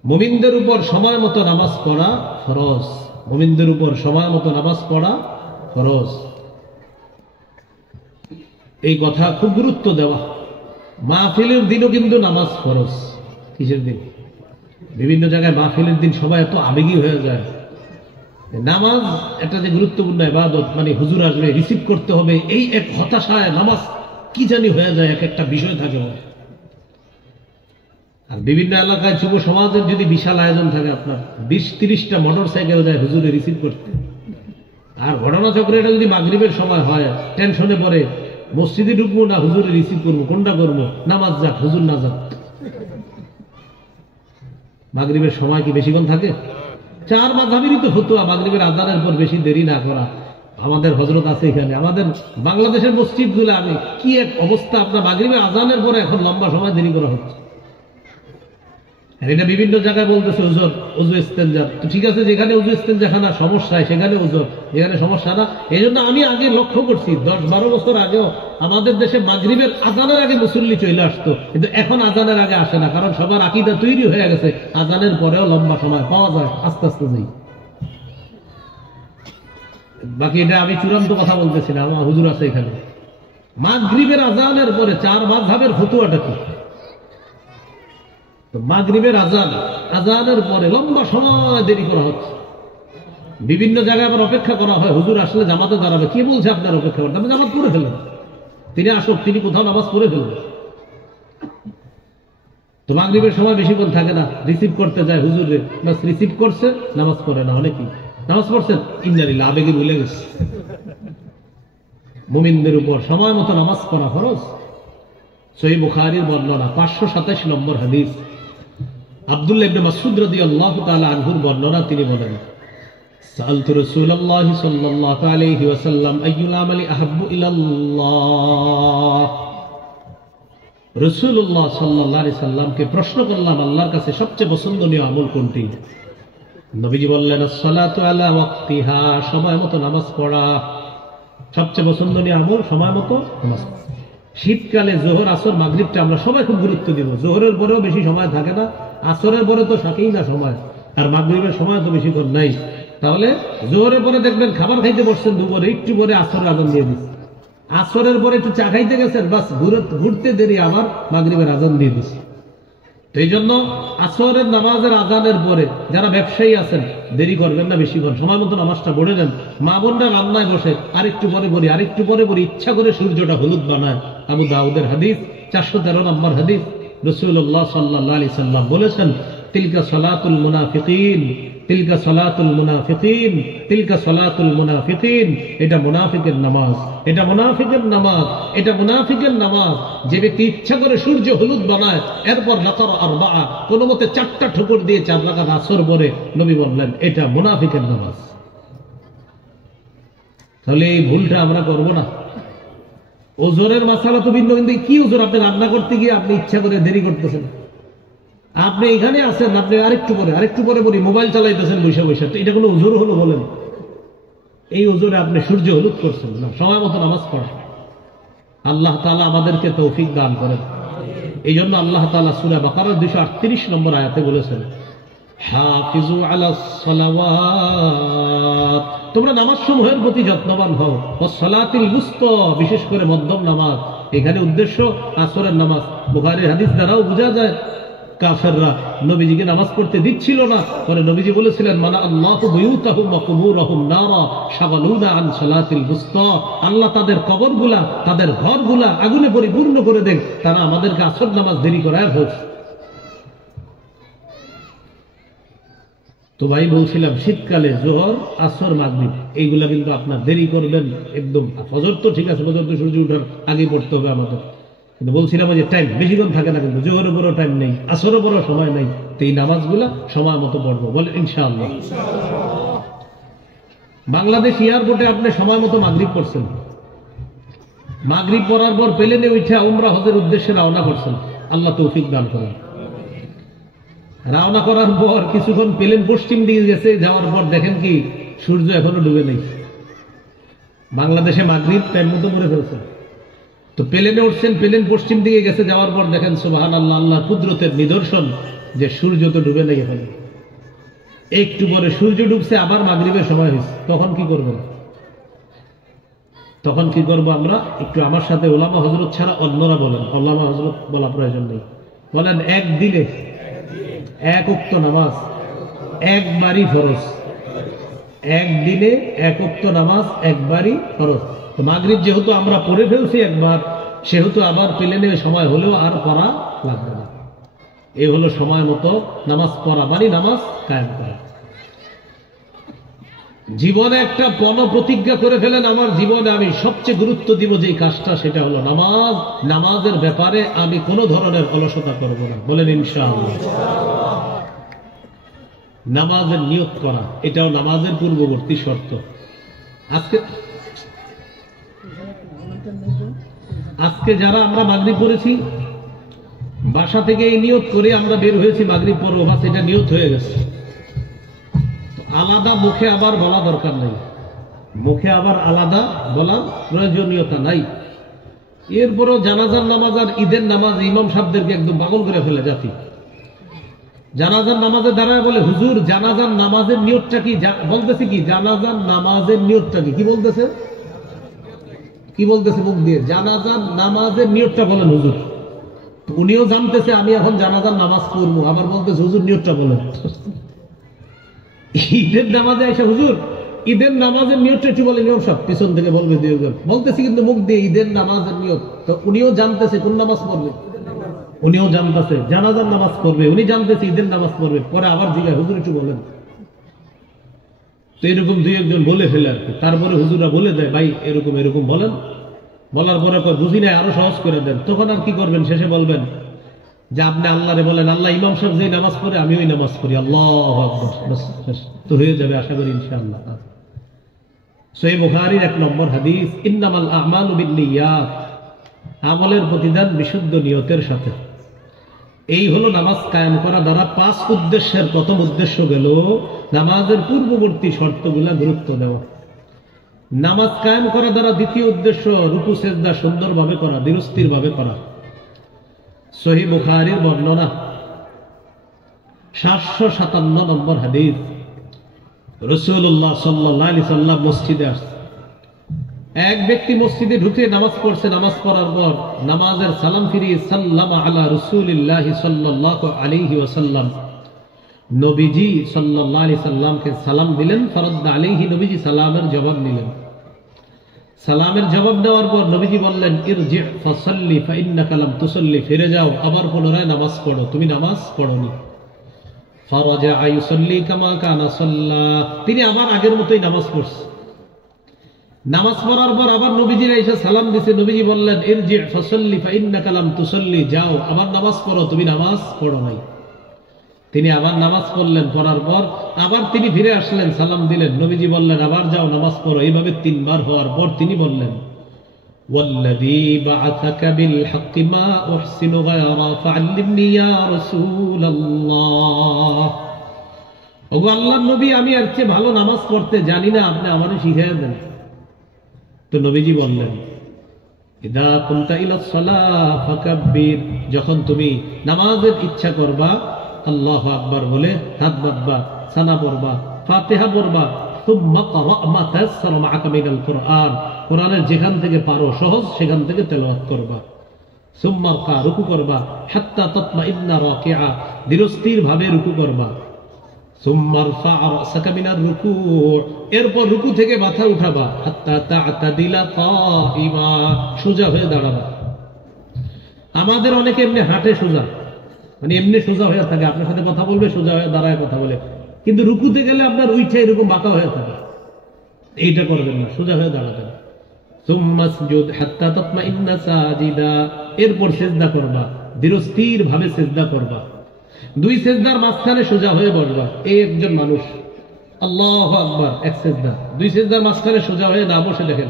মুমিনদের উপর সময় মতো নামাজ পড়া ফরজ। মুমিনদের উপর সময় মতো নামাজ পড়া ফরজ। এই কথা খুব গুরুত্ব দেওয়া। মাহফিলের দিনও কিন্তু নামাজ ফরজ। কিসের দিন? বিভিন্ন জায়গায় মাহফিলের দিন সবাই এত আবেগী হয়ে যায়। নামাজ একটা যে গুরুত্বপূর্ণ ইবাদত, মানে হুজুর আসবে, রিসিভ করতে হবে, এই এক হতাশায় নামাজ কি জানি হয়ে যায়, এক একটা বিষয় থাকে। আর বিভিন্ন এলাকায় যুব সমাজের যদি বিশাল আয়োজন থাকে, আপনার 20-30টা মোটর সাইকেল যায় হুজুরে রিসিভ করতে। আর ঘটনাচক্রে এটা যদি মাগরিবের সময় হয়, টেনশনে পড়ে মসজিদে ঢুকবো না হুজুরে রিসিভ করবো, কোনটা করবো? নামাজ যাক, হুজুর না যাক। মাগরিবের সময় কি বেশিক্ষণ থাকে? 4 মাযহাবেরই তো ফতোয়া মাগরিবের আযানের পর বেশি দেরি না করা। আমাদের হযরত আছে এখানে, আমাদের বাংলাদেশের মসজিদগুলো আমি কি এক অবস্থা, আপনার মাগরিবের আযানের পরে এখন লম্বা সময় দেরি করা হচ্ছে। আর এটা বিভিন্ন জায়গায় বলতেছে ওজোর, ওজু ইস্তেঞ্জা। তো ঠিক আছে, যেখানে ওজু ইস্তেঞ্জাখানা সমস্যা সেখানে ওজোর, যেখানে সমস্যা না। এই জন্য আমি আগে লক্ষ্য করছি 10-12 বছর আগেও আমাদের দেশে মাগরিবের আজানের আগে মুসল্লি চলে আসতো, কিন্তু এখন আজানের আগে আসে না, কারণ সবার আকীদা তৈরি হয়ে গেছে আজানের পরেও লম্বা সময় পাওয়া যায়, আস্তে আস্তে যাই। বাকি এটা আমি চূড়ান্ত কথা বলতেছি না, আমার হুজুর আছে এখানে। মাগরিবের আজানের পরে 4 মাযহাবের ফতোয়াটা কি? মাগরিবের আজানের পরে লম্বা সময় দেরি করা হচ্ছে, বিভিন্ন জায়গায় আবার অপেক্ষা করা হয়, হুজুর আসলে জামাতে দাঁড়াবে। কে বলছে আপনার অপেক্ষা করতে? আপনি জামাত পড়ে ফেলেন, তিনি আসুক, তিনি কোথাও নামাজ পড়ে ফেলবেন। তো মাগরিবের সময় বেশিক্ষণ থাকে না, রিসিভ করতে যায় হুজুরে, বাস রিসিভ করছে, নামাজ পড়ে না। অনেকেই নামাজ পড়ছেন, ইন্নালিল্লাহ, আবেগে ভুলে গেছে। মুমিনদের উপর সময় মতো নামাজ পড়া ফরজ। সহিহ বুখারীর বর্ণনা 527 নম্বর হাদিস, আব্দুল্লাহ ইবনে মাসউদ রাদিয়াল্লাহু তাআলা আনহুর বর্ণনা, তিনি বলেন, সাআলতু রাসূলুল্লাহ সাল্লাল্লাহু আলাইহি ওয়াসাল্লাম আইয়ুল আমালি আহাব্বু ইলাল্লাহ। রাসূলুল্লাহ সাল্লাল্লাহু আলাইহি সাল্লামকে প্রশ্ন করলাম, আল্লাহর কাছে সবচেয়ে পছন্দনীয় আমল কোনটি? নবীজি বললেন, আসসালাতু আলা ওয়াক্তিহা, সময় মতো নামাজ পড়া। সবচেয়ে পছন্দনীয় আমল সময় মতো নামাজ পড়া। শীতকালে জোহর, আসর, মাগরিবটা আমরা সবাই খুব গুরুত্ব দিব। জোহরের পরেও বেশি সময় থাকে না, আসরের পরে তো থাকেই না সময়, আর মাগরিবের সময় তো বেশিক্ষণ নাই। তাহলে জোহরের পরে দেখবেন খাবার খাইতে বসছেন দুপুরে, একটু পরে আসরের আজান দিয়ে দিচ্ছে। আসরের পরে একটু চা খাইতে গেছেন, বাস ঘুরতে দেরি আবার মাগরিবের আজান দিয়ে দিচ্ছে। তো এই জন্য আসরের নামাজের আজানের পরে যারা ব্যবসায়ী আছেন, দেরি করবেন না, বেশিক্ষণ সময় মতো নামাজটা পড়ে নেন। মা বোনরা রান্নায় বসে আরেকটু পরে পড়ি, আরেকটু পরে পড়ি, ইচ্ছা করে সূর্যটা হলুদ বানায়। আবু দাউদের হাদিস, 413 নম্বর হাদিস, রাসূলুল্লাহ সাল্লাল্লাহু আলাইহি সাল্লাম বলেছেন, তিলকা সালাতুল মুনাফিকিন, তিলকা সালাতুল মুনাফিকিন, তিলকা সালাতুল মুনাফিকিন। এটা মুনাফিকের নামাজ, এটা মুনাফিকের নামাজ, এটা মুনাফিকের নামাজ। যে ব্যক্তি ইচ্ছা করে সূর্য হলুদ বানায়, এরপর লাকার আরবা, কোন মতে 4টা ঠোকর দিয়ে 4 রাকাত আসর পড়ে, নবী বললেন এটা মুনাফিকের নামাজ। তাহলে এই ভুলটা আমরা করব না। ওজোরের মাসালা তো ভিন্ন, কিন্তু কি ওজোর? আপনি রান্না করতে গিয়ে আপনি ইচ্ছা করে দেরি করতেছেন, আপনি এখানে আছেন, আপনি আরেকটু পরে পরে মোবাইল চালাইতেছেন বৈশা বৈশা, এটা কোনো ওজোর হলো বলেন? এই ওজোরে আপনি সূর্য হলুদ করছেন না। সময় মতো নামাজ পড়া। আল্লাহ তাআলা আমাদেরকে তৌফিক দান করেন। এই জন্য আল্লাহ তাআলা সূরা বাকারার 238 নম্বর আয়াতে বলেছেন, হাফিজু আলাস সালাওয়াত, তোমরা নামাজ সমূহের প্রতি যত্নবান হও, ওয়াস সালাতিল উসতা, বিশেষ করে মধ্যম নামাজ। এখানে উদ্দেশ্য আসরের নামাজ। বুখারীর হাদিস দ্বারাও বোঝা যায় কাফেররা নবীজিকে নামাজ পড়তে দিচ্ছিল না। পরে নবীজি বলেছিলেন, মানা আল্লাহু বুয়ুতাহুম ওয়া কুবুরহুম নারা শাগালুনা আন সালাতিল উসতা, আল্লাহ তাদের কবরগুলা, তাদের ঘরগুলা আগুনে পরিপূর্ণ করে দেন, তারা আমাদেরকে আসর নামাজ দেরি করায় হোক। তো ভাই বলছিলাম, শীতকালে জোহর, আসর, মাগরিব এইগুলা কিন্তু আপনার দেরি করবেন একদম। ফজর তো ঠিক আছে, ফজর তো সূর্য ওঠার আগে পড়তে হবে আমাদের, কিন্তু বলছিলাম যে টাইম বেশিক্ষণ থাকে না, কিন্তু জোহরের পরও টাইম নেই, আসরের পরও সময় নেই। তো এই নামাজগুলা সময় মতো পড়বো, বলে ইনশাআল্লাহ। বাংলাদেশ এয়ারপোর্টে আপনি সময় মতো মাগরিব পড়ছেন, মাগরিব পড়ার পর প্লেনে উঠা উমরা হজের উদ্দেশ্যে রওনা করছেন, আল্লাহ তৌফিক দান করেন। রওনা করার পর কিছুক্ষণ প্লেন পশ্চিম দিকে গেছে, যাওয়ার পর দেখেন কি সূর্য এখনো ডুবে নেই। বাংলাদেশে মাগরিব টাইম মতো পড়ে ফেলছে। তো প্লেনে উঠছেন, প্লেন পশ্চিম দিকে গেছে, যাওয়ার পর দেখেন সুবহানাল্লাহ, আল্লাহর কুদরতের নিদর্শন যে সূর্য তো ডুবে নেই এখানে। একটু পরে সূর্য ডুবছে, আবার মাগরিবের সময় হয়েছে। তখন কি করবেন? তখন কি করবো আমরা? একটু আমার সাথে ওলামা হযরত ছাড়া অন্যরা বলেন, ওলামা হযরত বলা প্রয়োজন নেই, বলেন একদিনে 1 ওয়াক্ত নামাজ একবারই ফরজ। একদিনে 1 ওয়াক্ত নামাজ একবারই ফরজ। তো মাগরিব যেহেতু আমরা পড়ে ফেলছি একবার, সেহেতু আবার প্লেনে সময় হলেও আর পড়া লাগবে না। এই হলো সময় মতো নামাজ পড়া, মানে নামাজ কায়েম করা। জীবনে একটা প্রতিজ্ঞা করে ফেলেন, আমার জীবনে আমি সবচেয়ে গুরুত্ব দিব যে কাজটা, সেটা হলো নামাজ। নামাজের ব্যাপারে আমি কোনো ধরনের অলসতা করব না, বলেন ইনশাআল্লাহ। নামাজের নিয়ত করা, এটাও নামাজের পূর্ববর্তী শর্ত। আজকে যারা আমরা মাগরিব পড়েছি, বাসা থেকে এই নিয়ত করে আমরা বের হয়েছি মাগরিব পড়বো, বাস এটা নিয়ত হয়ে গেছে। আলাদা মুখে আবার বলা দরকার নাই, মুখে আবার আলাদা বলার প্রয়োজনীয়তা নাই। এরপরও জানাজার নামাজ আর ঈদের নামাজ ইমাম সাহেবদেরকে একদম পাগল করে ফেলে জাতি। জানাজার নামাজে দাঁড়ায় বলে, হুজুর জানাজার নামাজের নিয়তটা কি? বলতেছে কি জানাজার নামাজের নিয়তটা কি? কি বলতেছে? কি বলতেছে মুখ দিয়ে? জানাজার নামাজের নিয়তটা বলেন হুজুর। উনিও জানতেছে আমি এখন জানাজার নামাজ পড়বো, আবার বলতেছে হুজুর নিয়তটা বলেন। ঈদের নামাজে এসে হুজুর ঈদের নামাজের নিয়তটা একটু বলে, নিয়ম সব পিছন থেকে বলবে দুইজন, বলতেছি কিন্তু মুখ দিয়ে ঈদের নামাজের নিয়ত। তো উনিও জানতেছে কোন নামাজ পড়বে, উনিও জানতেছে জানাজার নামাজ পড়বে, উনি জানতেছে ঈদের নামাজ পড়বে। পরে আবার জিজ্ঞাসা, হুজুর একটু বলেন। তো এরকম দুই একজন বলে ফেলে আর কি। তারপরে হুজুরা বলে দেয়, ভাই এরকম এরকম বলেন। বলার পরে বুঝি নাই, আরো সহজ করে দেন। তখন আর কি করবেন? শেষে বলবেন যে আপনি আল্লাহরে বলেন, আল্লাহ ইমাম সাহেব যে নামাজ পড়ে আমি ওই নামাজ পড়ি, আল্লাহু আকবার, তো হয়ে যাবে আশা করি ইনশাআল্লাহ। সহিহ বুখারীর 1 নম্বর হাদিস, ইন্নামাল আমালু বিন্নিয়াত, আমলের প্রতিদান বিশুদ্ধ নিয়তের সাথে। এই হলো নামাজ কায়েম করা দ্বারা 5 উদ্দেশ্যের প্রথম উদ্দেশ্য গেল নামাজের পূর্ববর্তী শর্তগুলা গুরুত্ব দেওয়া। নামাজ কায়েম করা দ্বারা দ্বিতীয় উদ্দেশ্য রুকু সেজদা সুন্দরভাবে করা, ধীরস্থির ভাবে করা। সহিহ বুখারীর বর্ণনা 757 নম্বর হাদিস, রাসূলুল্লাহ সাল্লাল্লাহু আলাইহি সাল্লাম মসজিদে আসছে। এক ব্যক্তি মসজিদে ঢুকে নামাজ পড়ছে। নামাজ পড়ার পর নামাজের সালাম ফিরিয়ে সাল্লামা আলা রাসূলিল্লাহ সাল্লাল্লাহু আলাইহি ওয়াসাল্লাম, নবীজি সাল্লাল্লাহু আলাইহি সাল্লামকে সালাম দিলেন। ফারাদ্দা আলাইহি, নবীজি সালামের জবাব নিলেন। সালামের জবাব দেওয়ার পর নবীজি বললেন, ইরজি ফাসাল্লি ফাইন্নাকা লাম তুসাল্লি, ফিরে যাও, আবার পুনরায় নামাজ পড়ো, তুমি নামাজ পড়োনি। ফারাজা ইউসাল্লি কামা কানা সাল্লা, তিনি আবার আগের মতোই নামাজ পড়ছে। নামাজ পড়ার পর আবার নবীজির এসে সালাম দিছে। নবীজি বললেন, ইরজি ফাসাল্লি ফাইন্নাকা লাম তুসাল্লি, যাও আবার নামাজ পড়ো, তুমি নামাজ পড়ো নাই। তিনি আবার নামাজ পড়লেন। পড়ার পর আবার তিনি ফিরে আসলেন, সালাম দিলেন। নবীজি বললেন, আবার যাও নামাজ পড়ো। এইভাবে 3 বার হওয়ার পর তিনি বললেন, ওয়াল্লাযী বা'আসাকা বিল হাক্কি মা উহসিনু গায়রা ফা'আল্লিমনি ইয়া রাসূলুল্লাহ, ওগো আল্লাহর নবী, আমি এর চেয়ে ভালো নামাজ পড়তে জানি না, আপনি আমারে শিখিয়ে দেন। তো নবীজি বললেন, ইদা কুনতা ইলা সালাহ ফাকাব্বির, যখন তুমি নামাজের ইচ্ছা করবা আল্লাহু আকবার বলে হাত বাঁধবা, সানা পড়বা, ফাতিহা পড়বা, সুম্মা ক্রা মা তায়াসসারা মাআকা মিনাল কুরআন, কোরআনের যেখান থেকে পারো সহজ সেখান থেকে তেলাওয়াত করবা। সুম্মা রকা, রুকু করবা, হাত্তা তাতমাইন্না রাকিআ, ধীরস্থির ভাবে রুকু করবা। সুম্মা রফা রাসাকা মিনার রুকু, এরপর রুকু থেকে মাথা উঠাবা, হাত্তা তা'তাদিলা কাইমা, সোজা হয়ে দাঁড়াবা। আমাদের অনেকে এমনি হাঁটে সোজা, মানে এমনি সোজা হয়ে থাকে, আপনার সাথে কথা বলবে সোজা হয়ে দাঁড়ায় কথা বলে, কিন্তু রুকুতে গেলে আপনার উইঠে এরকম বাঁকা হয়ে থাকে। এইটা করবেন না, সোজা হয়ে দাঁড়াবেন। সুম্মাসজুদ হাত্তা তাতমাইন্না সাজিদা, এরপর সিজদা করবা, ধীরস্থির ভাবে সিজদা করবা। 2 সিজদার মাঝখানে সোজা হয়ে বসবা। এই একজন মানুষ আল্লাহু আকবার, এক সিজদা। 2 সিজদার মাঝখানে সোজা হয়ে না বসে দেখেন,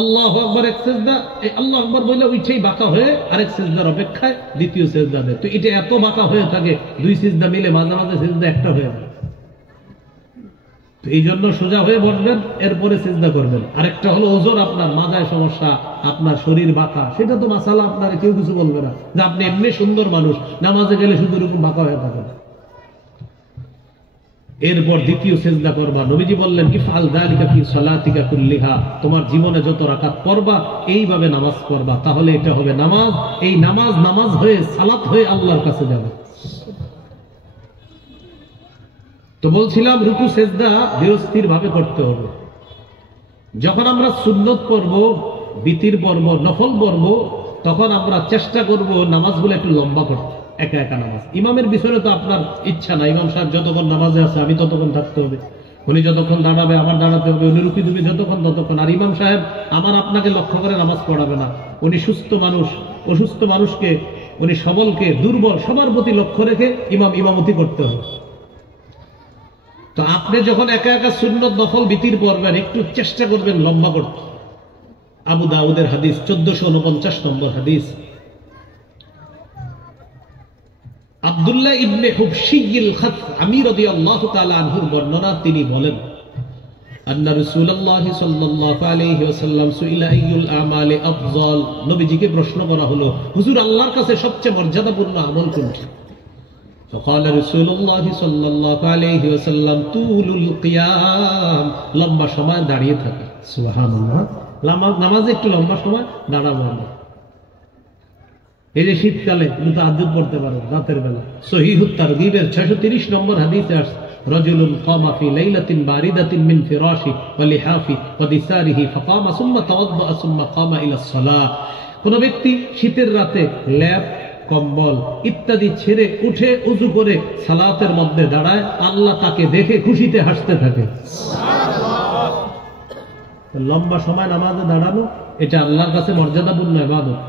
আল্লাহু আকবার এক সিজদা, এই আল্লাহু আকবার বলে উঠেই বাঁকা হয়ে আরেক সিজদার অপেক্ষায় দ্বিতীয় সিজদা দেয়। তো এটা এত বাঁকা হয়ে থাকে, 2 সিজদা মিলে মাঝে মাঝে সিজদা একটা হয়ে যায়। তো এই জন্য সোজা হয়ে বসবেন, এরপরে সিজদা করবেন। আরেকটা হলো ওজোর, আপনার মাথায় সমস্যা, আপনার শরীর বাঁকা, সেটা তো মাসালা, আপনার কেউ কিছু বলবে না, যে আপনি এমনি সুন্দর মানুষ, নামাজে গেলে শুধু এরকম বাঁকা হয়ে থাকেন। এরপর দ্বিতীয় সিজদা করবা। নবীজি বললেন, ইফআল যালিকা ফি সালাতিকা কুল্লিহা, তোমার জীবনে যত রাকাত পড়বা এইভাবে নামাজ পড়বা, তাহলে এটা হবে নামাজ। এই নামাজ নামাজ হয়ে সালাত হয়ে আল্লাহর কাছে যাবে। তো বলছিলাম রুকু সেজদা ধীরস্থির ভাবে করতে হবে। যখন আমরা সুন্নত পড়ব, বিতির পড়ব, নফল পড়ব, তখন আমরা চেষ্টা করব নামাজগুলো একটু লম্বা করতে। একা একা নামাজ, ইমামের পিছনে তো আপনার ইচ্ছা না, ইমাম সাহেব যতক্ষণ নামাজে আছে আমি ততক্ষণ থাকতে হবে, উনি যতক্ষণ দাঁড়াবে আমার দাঁড়াতে হবে, উনি রুকি দিবে যতক্ষণ ততক্ষণ। আর ইমাম সাহেব আমার আপনাকে লক্ষ্য করে নামাজ পড়াবে না, উনি সুস্থ মানুষ, অসুস্থ মানুষকে, উনি সবলকে, দুর্বল, সবার প্রতি লক্ষ্য রেখে ইমামতি করতে হবে। তো আপনি যখন একা একা সুন্নত নফল বিতির পড়বেন, একটু চেষ্টা করবেন লম্বা করতে। আবু দাউদের হাদিস 1449 নম্বর হাদিস, আব্দুল্লাহ ইবনে হুবশিয়িল খাসআমি রাদিয়াল্লাহু তাআলা আনহুর বর্ণনা, তিনি বলেন আন্না রাসূলুল্লাহ সাল্লাল্লাহু আলাইহি ওয়াসাল্লাম সুইলা আইয়ুল আমালি আফযাল, নবীজিকে প্রশ্ন করা হলো, হুজুর আল্লাহর কাছে সবচেয়ে মর্যাদাপূর্ণ আমল কোনটি? فقال رسول الله صلى الله عليه وسلم طول القيام, লম্বা সময় দাঁড়িয়ে থাকা। সুবহানাল্লাহ, নামাজে একটু লম্বা সময় দাঁড়াবো না। এই যে শীতকালে তাহাজ্জুদ পড়তে পারো রাতের বেলা। সহিহুত তারগীবের 630 নম্বর হাদিসে আসছে, রাজুলুন কামা ফি লাইলাতিন বারিদাতিন মিন ফিরাশি ওয়া লিহাফি ওয়া দিসারিহি ফাকামা সুম্মা তাওয়াদ্দা সুম্মা কামা ইলা সালাহ। কোন ব্যক্তি শীতের রাতে ল্যাপ, কম্বল ইত্যাদি ছেড়ে উঠে উযু করে সালাতের মধ্যে দাঁড়ায়, আল্লাহ তাকে দেখে খুশিতে হাসতে থাকে। সুবহানাল্লাহ। লম্বা সময় নামাজে দাঁড়ানো এটা আল্লাহর কাছে মর্যাদাপূর্ণ ইবাদত।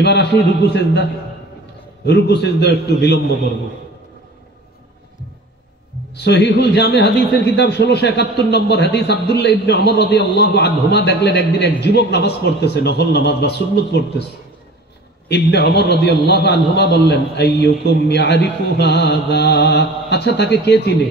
এবার আসি রুকু সেজদা। রুকু সেজদা একটু বিলম্ব করব। সহিহুল জামে হাদিসের কিতাব 1671 নম্বর হাদিস, আব্দুল্লাহ ইবনে ওমর রাদিয়াল্লাহু আনহুমা দেখলেন একদিন এক যুবক নামাজ পড়তেছে, নফল নামাজ বা সুন্নত পড়তেছে। ইবনে ওমর রাদিয়াল্লাহু আনহুমা বললেন, আইয়ুকুম ইয়ারিফু হাযা, আচ্ছা তাকে কে চিনে?